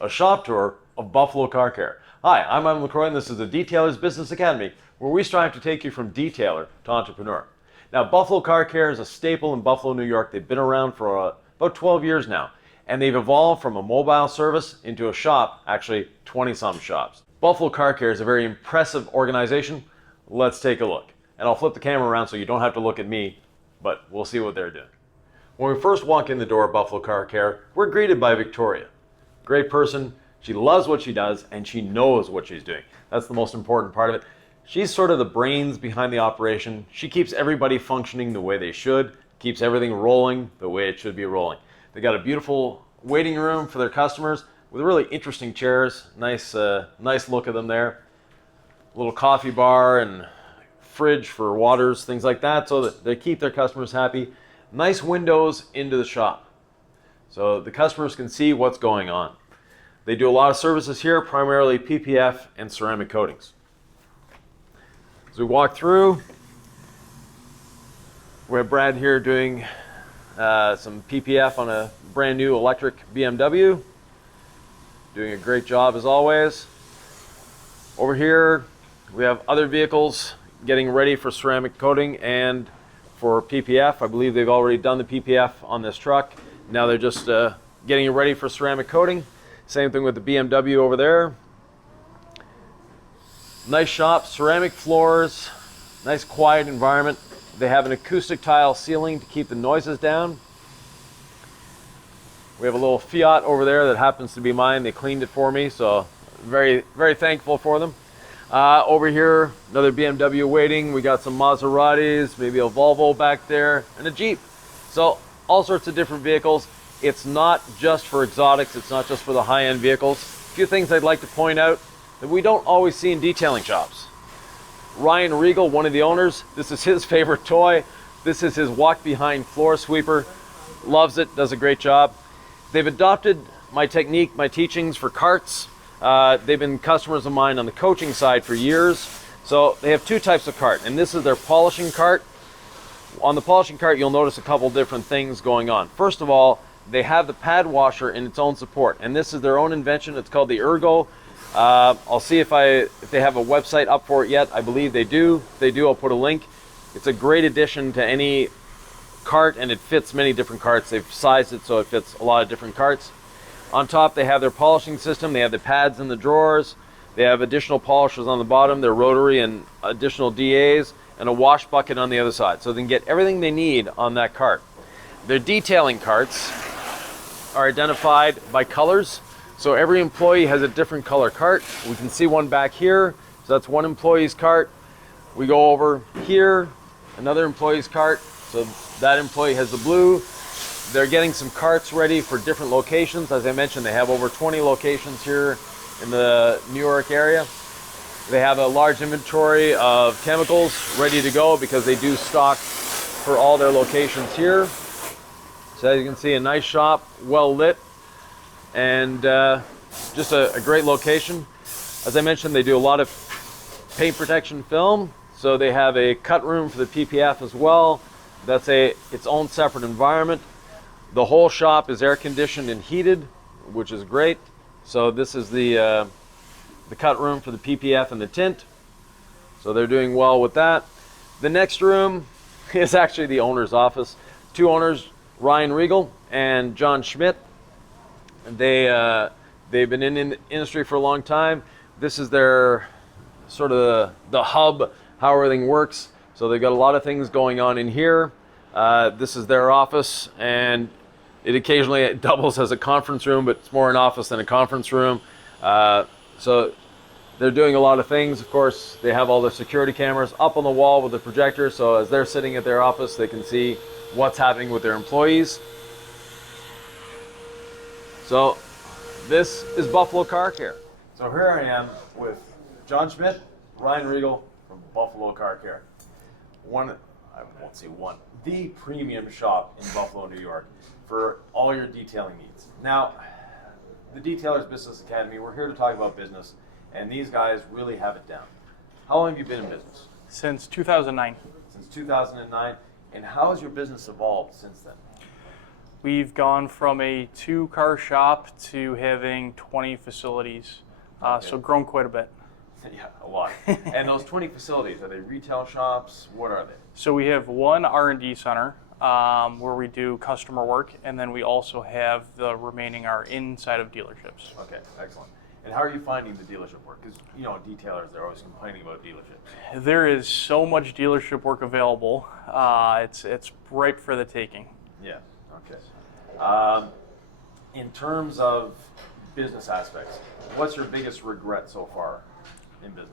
a shop tour of Buffalo Car Care. Hi, I'm Yvan Lacroix, and this is the Detailer's Business Academy, where we strive to take you from detailer to entrepreneur. Now, Buffalo Car Care is a staple in Buffalo, New York. They've been around for about 12 years now, and they've evolved from a mobile service into a shop, actually 20-some shops. Buffalo Car Care is a very impressive organization. Let's take a look. And I'll flip the camera around so you don't have to look at me, but we'll see what they're doing. When we first walk in the door of Buffalo Car Care, we're greeted by Victoria. Great person. She loves what she does, and she knows what she's doing. That's the most important part of it. She's sort of the brains behind the operation. She keeps everybody functioning the way they should, keeps everything rolling the way it should be rolling. They got a beautiful waiting room for their customers with really interesting chairs. Nice look of them there. A little coffee bar and fridge for waters, things like that, so that they keep their customers happy. Nice windows into the shop, so the customers can see what's going on. They do a lot of services here, primarily PPF and ceramic coatings. As we walk through, we have Brad here doing some PPF on a brand new electric BMW. Doing a great job as always. Over here, we have other vehicles getting ready for ceramic coating and for PPF. I believe they've already done the PPF on this truck. Now they're just getting it ready for ceramic coating. Same thing with the BMW over there. Nice shop, ceramic floors, nice quiet environment. They have an acoustic tile ceiling to keep the noises down. We have a little Fiat over there that happens to be mine. They cleaned it for me, so very, very thankful for them. Over here, another BMW waiting. We got some Maseratis, maybe a Volvo back there, and a Jeep. So all sorts of different vehicles. It's not just for exotics. It's not just for the high-end vehicles. A few things I'd like to point out that we don't always see in detailing shops. Ryan Riegel, one of the owners, this is his favorite toy. This is his walk-behind floor sweeper. Loves it, does a great job. They've adopted my technique, my teachings for carts. They've been customers of mine on the coaching side for years. So they have two types of cart, and this is their polishing cart. On the polishing cart, you'll notice a couple different things going on. First of all, they have the pad washer in its own support, and this is their own invention. It's called the Ergo. I'll see if they have a website up for it yet. I believe they do. If they do, I'll put a link. It's a great addition to any cart, and it fits many different carts. They've sized it so it fits a lot of different carts. On top, they have their polishing system. They have the pads in the drawers. They have additional polishers on the bottom. They're rotary and additional DAs, and a wash bucket on the other side. So they can get everything they need on that cart. Their detailing carts are identified by colors. So every employee has a different color cart. We can see one back here. So that's one employee's cart. We go over here, another employee's cart. So that employee has the blue. They're getting some carts ready for different locations. As I mentioned, they have over 20 locations here in the New York area. They have a large inventory of chemicals ready to go because they do stock for all their locations here. So as you can see, a nice shop, well lit, and just a great location. As I mentioned, they do a lot of paint protection film. So they have a cut room for the PPF as well. That's its own separate environment. The whole shop is air conditioned and heated, which is great. So this is the cut room for the PPF and the tint. So they're doing well with that. The next room is actually the owner's office. Two owners, Ryan Riegel and John Schmidt. They've been in the industry for a long time. This is their sort of the hub, how everything works. So they've got a lot of things going on in here. This is their office, and it occasionally doubles as a conference room, but it's more an office than a conference room. So they're doing a lot of things. Of course, they have all the security cameras up on the wall with the projector, so as they're sitting at their office, they can see what's happening with their employees. So this is Buffalo Car Care. So here I am with John Schmidt, Ryan Riegel from Buffalo Car Care. The premium shop in Buffalo, New York for all your detailing needs. Now, the Detailer's Business Academy, we're here to talk about business, and these guys really have it down. How long have you been in business? Since 2009. Since 2009. And how has your business evolved since then? We've gone from a 2-car shop to having 20 facilities, so grown quite a bit. Yeah, a lot. And those 20 facilities, are they retail shops? What are they? So we have one R&D center where we do customer work, and then we also have the remaining are inside of dealerships. Okay, excellent. And how are you finding the dealership work? Because, you know, detailers, they're always complaining about dealerships. There is so much dealership work available. It's ripe for the taking. Yeah, okay. In terms of business aspects, what's your biggest regret so far in business?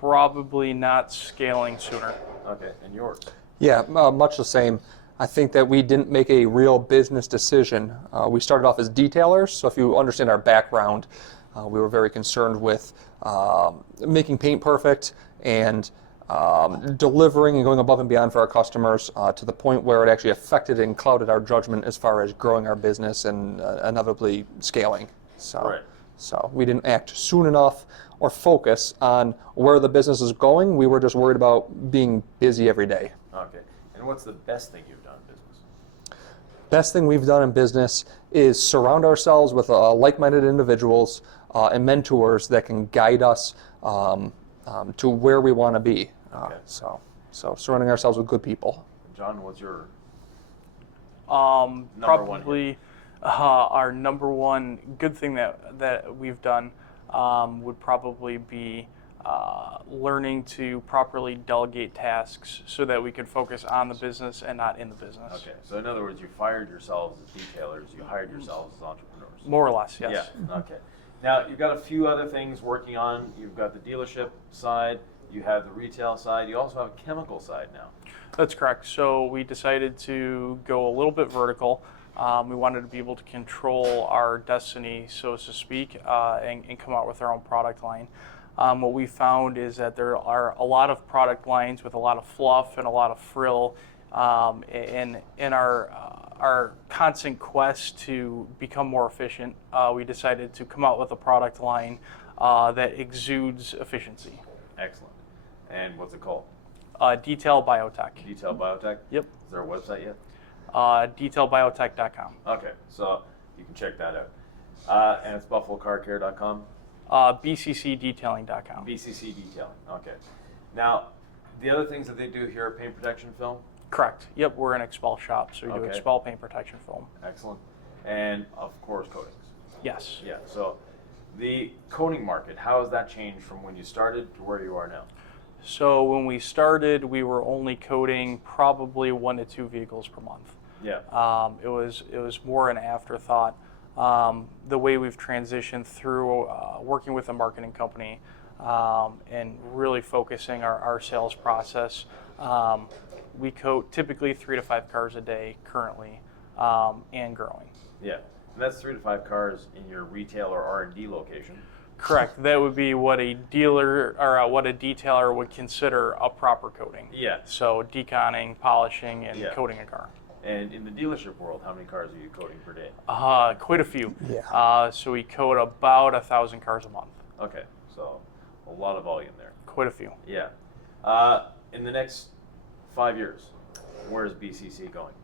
Probably not scaling sooner. Okay, and yours? Yeah, much the same. I think that we didn't make a real business decision. We started off as detailers, so if you understand our background, we were very concerned with making paint perfect and delivering and going above and beyond for our customers to the point where it actually affected and clouded our judgment as far as growing our business and inevitably scaling. So we didn't act soon enough or focus on where the business is going. We were just worried about being busy every day. Okay. And what's the best thing you've done in business? Best thing we've done in business is surround ourselves with like-minded individuals and mentors that can guide us to where we want to be. Okay. So surrounding ourselves with good people. John, what's your probably our number one good thing that we've done would probably be learning to properly delegate tasks so that we could focus on the business and not in the business. Okay, so in other words, you fired yourselves as detailers, you hired yourselves as entrepreneurs. More or less, yes. Yeah, okay. Now, you've got a few other things working on. You've got the dealership side, you have the retail side, you also have a chemical side now. That's correct. So we decided to go a little bit vertical. We wanted to be able to control our destiny, so to speak, and come out with our own product line. What we found is that there are a lot of product lines with a lot of fluff and a lot of frill, in our constant quest to become more efficient, we decided to come out with a product line that exudes efficiency. Excellent. And what's it called? Detail Biotech. Detail Biotech? Yep. Is there a website yet? Detailbiotech.com. Okay, so you can check that out. And it's buffalocarcare.com? BCCdetailing.com. BCC Detailing, okay. Now, the other things that they do here are paint protection film? Correct. Yep, we're an expel shop, so we do Okay. expel paint protection film. Excellent. And, of course, coatings. Yes. Yeah, so the coating market, how has that changed from when you started to where you are now? So when we started, we were only coating probably 1 to 2 vehicles per month. Yeah. It was more an afterthought. The way we've transitioned through working with a marketing company and really focusing our sales process, we coat typically 3 to 5 cars a day currently, and growing. Yeah, and that's 3 to 5 cars in your retail or R&D location. Correct. That would be what a dealer or what a detailer would consider a proper coating. Yeah. So deconning, polishing, and Yeah. coating a car. And in the dealership world, how many cars are you coating per day? Quite a few. Yeah. So we coat about 1,000 cars a month. Okay, so a lot of volume there. Quite a few. Yeah. In the next 5 years, where is BCC going?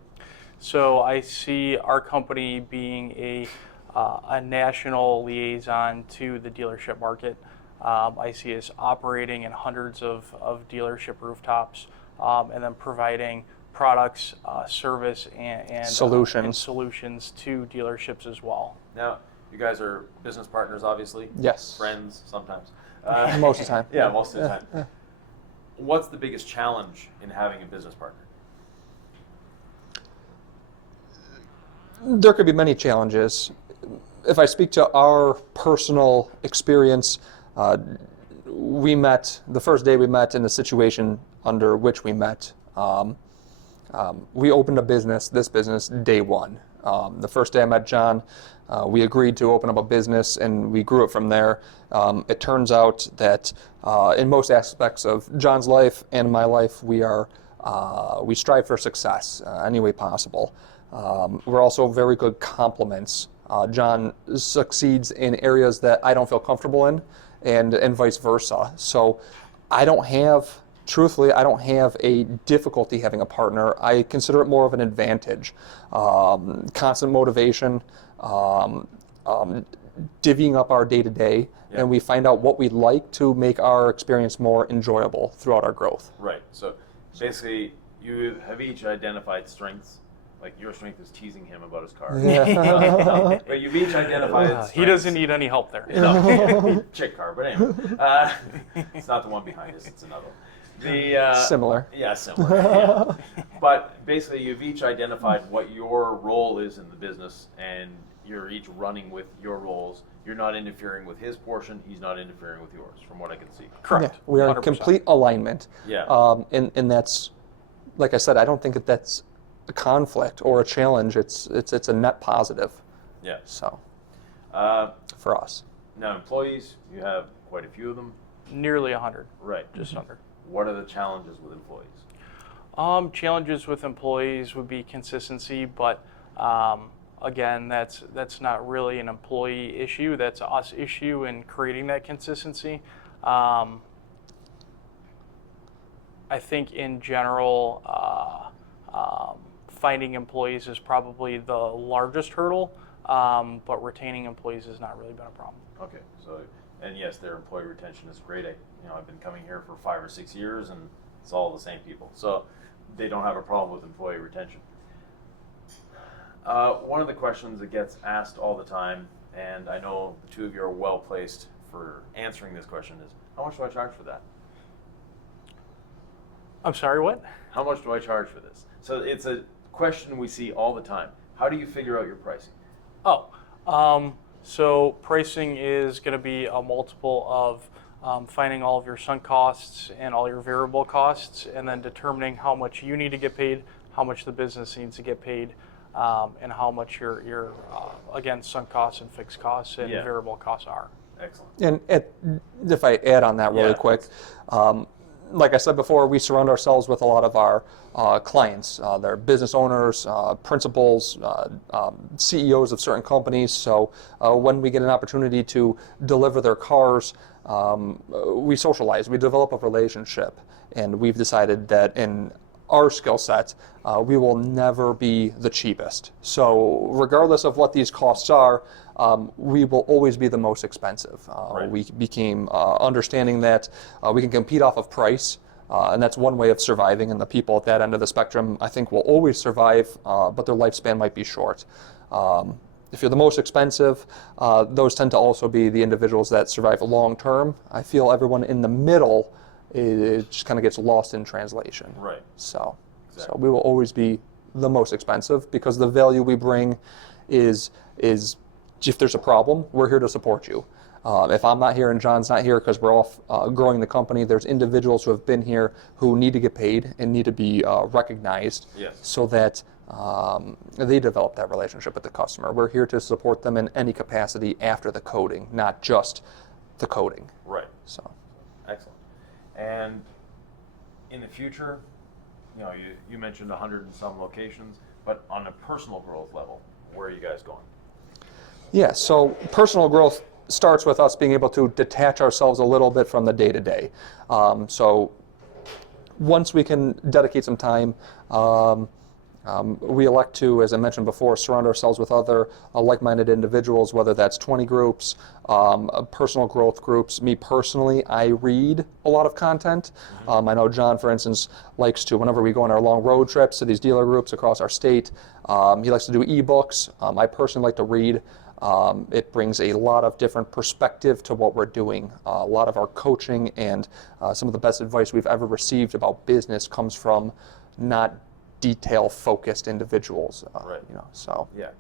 So I see our company being a national liaison to the dealership market. I see us operating in hundreds of dealership rooftops, and then providing products, service, and solutions to dealerships as well. Now, you guys are business partners, obviously. Yes. Friends, sometimes. Most of the time. Yeah, most of the time. Yeah. What's the biggest challenge in having a business partner? There could be many challenges. If I speak to our personal experience, we met, the first day we met in the situation under which we met. We opened this business, day one. The first day I met John, we agreed to open up a business and we grew it from there. It turns out that in most aspects of John's life and my life, we strive for success any way possible. We're also very good complements. John succeeds in areas that I don't feel comfortable in, and vice versa. So I don't have truthfully, I don't have a difficulty having a partner. I consider it more of an advantage. Constant motivation, divvying up our day-to-day, and we find out what we'd like to make our experience more enjoyable throughout our growth. Right. So basically, you have each identified strengths. Like your strength is teasing him about his car. Yeah. But you've each identified strengths. He doesn't need any help there. No, chick car. But anyway, it's not the one behind us. It's another one. Similar. Yeah, similar. Yeah. But basically, you've each identified what your role is in the business, and you're each running with your roles. You're not interfering with his portion. He's not interfering with yours, from what I can see. Correct. Yeah, we are in 100%. complete alignment. Yeah. And that's, like I said, I don't think that's a conflict or a challenge. It's a net positive. Yeah. So, Uh, for us. Now, employees, you have quite a few of them. Nearly 100, Right. just under. What are the challenges with employees? Challenges with employees would be consistency, but again, that's not really an employee issue. That's us issue in creating that consistency. I think in general, finding employees is probably the largest hurdle, but retaining employees has not really been a problem. Okay. So, and yes, their employee retention is great. I've been coming here for 5 or 6 years, and it's all the same people. So they don't have a problem with employee retention. One of the questions that gets asked all the time, and I know the two of you are well placed for answering this question, is how much do I charge for that? I'm sorry, what? How much do I charge for this? So it's a question we see all the time. How do you figure out your pricing? So pricing is going to be a multiple of finding all of your sunk costs and all your variable costs, and then determining how much you need to get paid, how much the business needs to get paid, and how much your again, sunk costs and fixed costs and variable costs are. Excellent. And if I add on that really quick, like I said before, we surround ourselves with a lot of our clients. They're business owners, principals, CEOs of certain companies. So when we get an opportunity to deliver their cars, we socialize, we develop a relationship, and we've decided that in our skill set, we will never be the cheapest. So regardless of what these costs are, we will always be the most expensive. Right. We became understanding that we can compete off of price, and that's one way of surviving, and the people at that end of the spectrum, I think, will always survive, but their lifespan might be short. If you're the most expensive, those tend to also be the individuals that survive long term. I feel everyone in the middle, it just kind of gets lost in translation. Right. So we will always be the most expensive because the value we bring is if there's a problem, we're here to support you. If I'm not here and John's not here because we're off growing the company, there's individuals who have been here who need to get paid and need to be recognized so that they develop that relationship with the customer. We're here to support them in any capacity after the coding, not just the coding. Right. So, excellent. And in the future, you mentioned 100 and some locations, but on a personal growth level, where are you guys going? Yeah, so personal growth starts with us being able to detach ourselves a little bit from the day-to-day. So once we can dedicate some time, we elect to, as I mentioned before, surround ourselves with other like-minded individuals, whether that's 20 groups, personal growth groups. Me personally, I read a lot of content. I know John, for instance, likes to, whenever we go on our long road trips to these dealer groups across our state, he likes to do ebooks. I personally like to read. It brings a lot of different perspective to what we're doing. A lot of our coaching and some of the best advice we've ever received about business comes from not detail-focused individuals. Right. So. Yeah.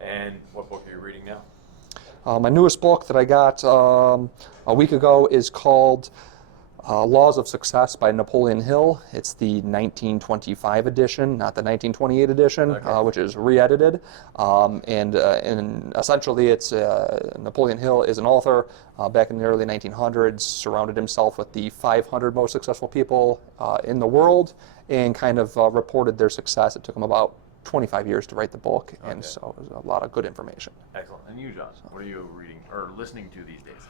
And what book are you reading now? My newest book that I got a week ago is called Laws of Success by Napoleon Hill. It's the 1925 edition, not the 1928 edition, which is re-edited. And essentially, it's Napoleon Hill is an author back in the early 1900s, surrounded himself with the 500 most successful people in the world, and kind of reported their success. It took him about 25 years to write the book, and Okay. so it was a lot of good information. Excellent. And you, John, what are you reading or listening to these days?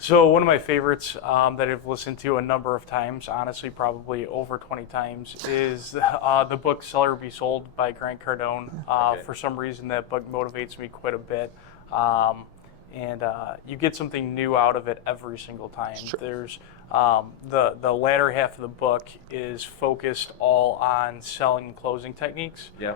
So one of my favorites that I've listened to a number of times, honestly probably over 20 times, is the book Sell or Be Sold by Grant Cardone. Okay. For some reason that book motivates me quite a bit. And you get something new out of it every single time. Sure. There's the latter half of the book is focused all on selling and closing techniques. Yeah.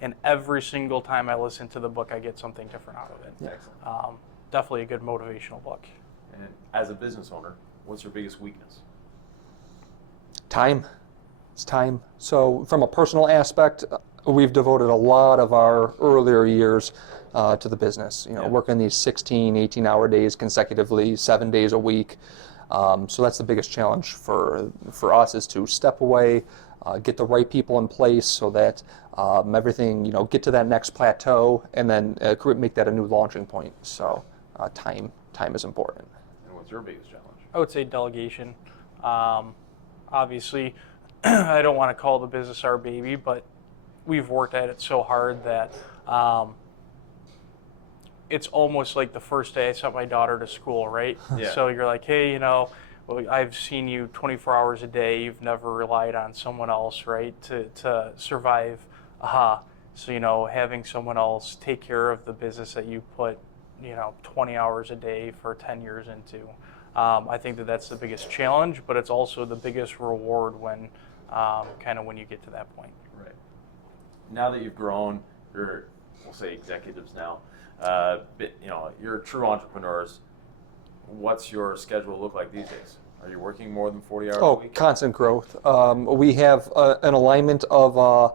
And every single time I listen to the book, I get something different out of it. Yeah. Excellent. Definitely a good motivational book. And as a business owner, what's your biggest weakness? Time. It's time. So from a personal aspect, we've devoted a lot of our earlier years to the business, Yeah. working these 16, 18-hour days consecutively, 7 days a week. So that's the biggest challenge for us, is to step away, get the right people in place so that everything, get to that next plateau, and then make that a new launching point. So time is important. And what's your biggest challenge? I would say delegation. Obviously, I don't want to call the business our baby, but we've worked at it so hard that it's almost like the first day I sent my daughter to school, right? Yeah. So you're like, hey, well, I've seen you 24 hours a day. You've never relied on someone else, right, to survive. So, having someone else take care of the business that you put 20 hours a day for 10 years into. I think that's the biggest challenge, but it's also the biggest reward when when you get to that point. Right. Now that you've grown, you're, we'll say executives now, you're true entrepreneurs. What's your schedule look like these days? Are you working more than 40 hours a week? Constant growth. We have an alignment of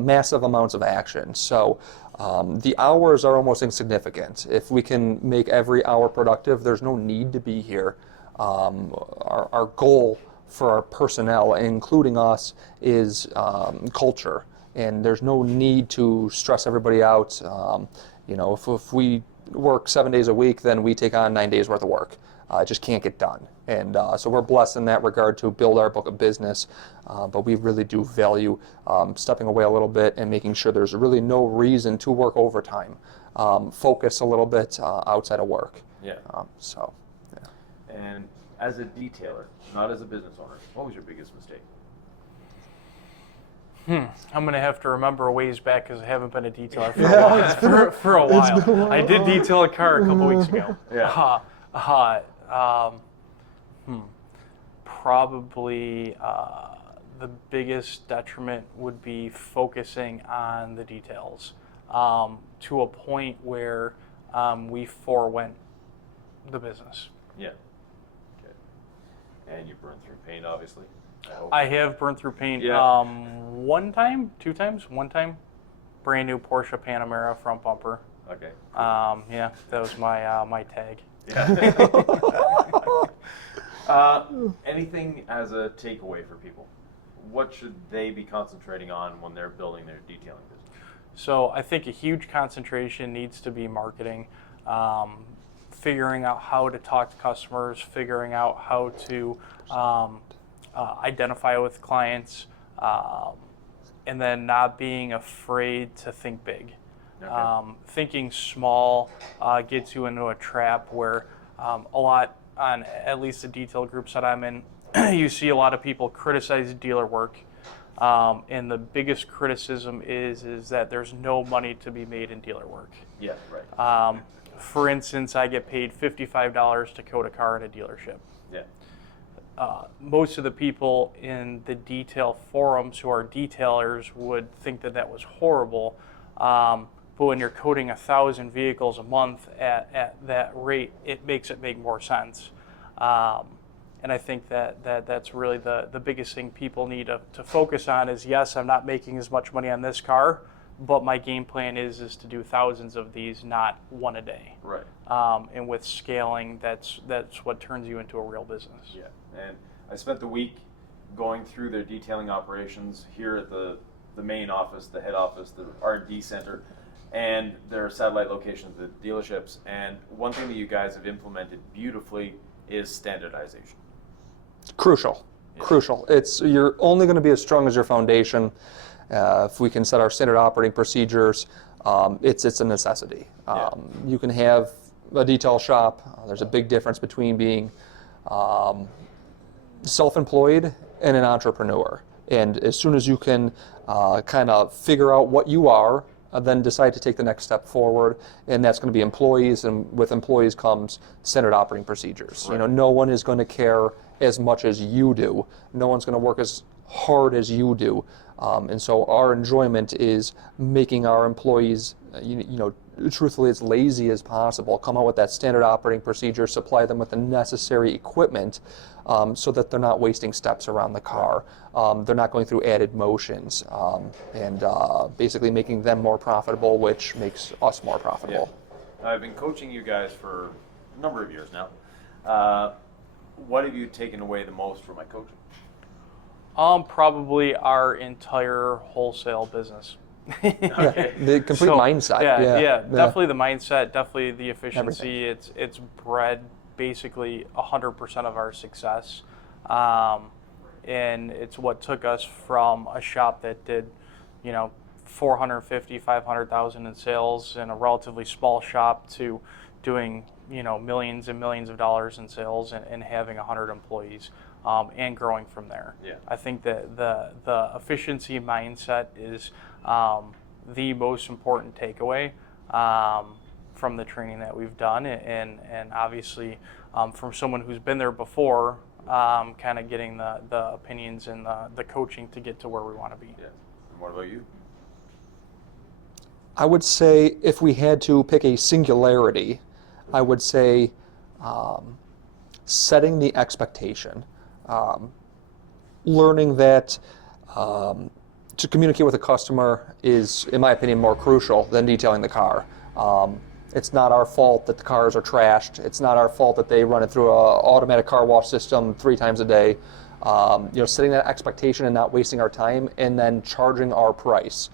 massive amounts of action. So the hours are almost insignificant. If we can make every hour productive, there's no need to be here. Our goal for our personnel, including us, is culture. And there's no need to stress everybody out. If we work 7 days a week, then we take on 9 days worth of work. It just can't get done. And so we're blessed in that regard to build our book of business, but we really do value stepping away a little bit and making sure there's really no reason to work overtime. Focus a little bit outside of work. Yeah. Yeah. And as a detailer, not as a business owner, what was your biggest mistake? I'm going to have to remember a ways back because I haven't been a detailer for a while. I did detail a car a couple weeks ago. Yeah. Probably the biggest detriment would be focusing on the details to a point where we forewent the business. Yeah. Okay. And you burned through paint, obviously. I have burned through paint Yeah. one time, two times, one time. Brand new Porsche Panamera front bumper. Okay. Yeah, that was my tag. Yeah. Anything as a takeaway for people? What should they be concentrating on when they're building their detailing business? So I think a huge concentration needs to be marketing, figuring out how to talk to customers, figuring out how to identify with clients, and then not being afraid to think big. Okay. Thinking small gets you into a trap where a lot, on at least the detail groups that I'm in, you see a lot of people criticize dealer work. And the biggest criticism is that there's no money to be made in dealer work. Yeah, right. For instance, I get paid $55 to coat a car at a dealership. Yeah. Most of the people in the detail forums who are detailers would think that was horrible. But when you're coating 1,000 vehicles a month at that rate, it makes it make more sense. And I think that's really the biggest thing people need to focus on is, yes, I'm not making as much money on this car, but my game plan is to do thousands of these, not one a day. Right. And with scaling, that's what turns you into a real business. Yeah. And I spent the week going through their detailing operations here at the main office, the head office, the R&D center, and their satellite locations, the dealerships. And one thing that you guys have implemented beautifully is standardization. Crucial. Yeah. Crucial. You're only going to be as strong as your foundation. If we can set our standard operating procedures, it's a necessity. You can have a detail shop. There's a big difference between being self-employed and an entrepreneur. And as soon as you can kind of figure out what you are, then decide to take the next step forward, and that's going to be employees, and with employees comes standard operating procedures. Right. You know, no one is going to care as much as you do. No one's going to work as hard as you do. And so our enjoyment is making our employees, you know, truthfully as lazy as possible, come out with that standard operating procedure, supply them with the necessary equipment so that they're not wasting steps around the car. They're not going through added motions, and basically making them more profitable, which makes us more profitable. Yeah. I've been coaching you guys for a number of years now. What have you taken away the most from my coaching? Probably our entire wholesale business. Okay. The complete mindset. Yeah, definitely the mindset, definitely the efficiency. Everything. It's bred basically 100% of our success, and it's what took us from a shop that did, you know, 450, 500,000 in sales in a relatively small shop to doing, you know, millions and millions of dollars in sales and having 100 employees. And growing from there. Yeah. I think that the efficiency mindset is the most important takeaway from the training that we've done, and obviously from someone who's been there before, kind of getting the opinions and the coaching to get to where we want to be. Yeah. And what about you? I would say if we had to pick a singularity, I would say setting the expectation. Learning that to communicate with a customer is, in my opinion, more crucial than detailing the car. It's not our fault that the cars are trashed. It's not our fault that they run it through an automatic car wash system 3 times a day. You know, setting that expectation and not wasting our time, and then charging our price.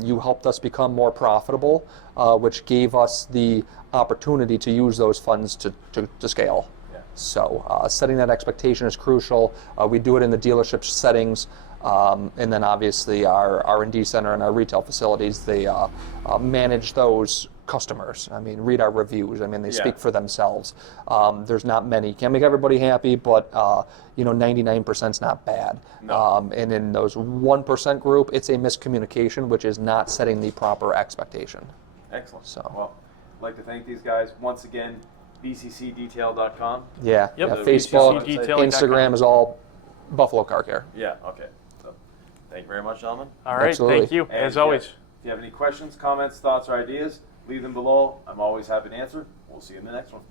You helped us become more profitable, which gave us the opportunity to use those funds to scale. So setting that expectation is crucial. We do it in the dealership settings, and then obviously our R&D center and our retail facilities, they manage those customers. I mean, read our reviews. I mean, they speak for themselves. There's not many. Can't make everybody happy, but you know, 99% is not bad. No. And in those 1% group, it's a miscommunication, which is not setting the proper expectation. Excellent. So. Well, I'd like to thank these guys once again. bccdetail.com. Yeah, Yep. yeah. The Facebook, BCC Instagram is all Buffalo Car Care. Yeah, okay. So, thank you very much, gentlemen. All right, Absolutely. thank you, And as always. If you have any questions, comments, thoughts, or ideas, leave them below. I'm always happy to answer. We'll see you in the next one.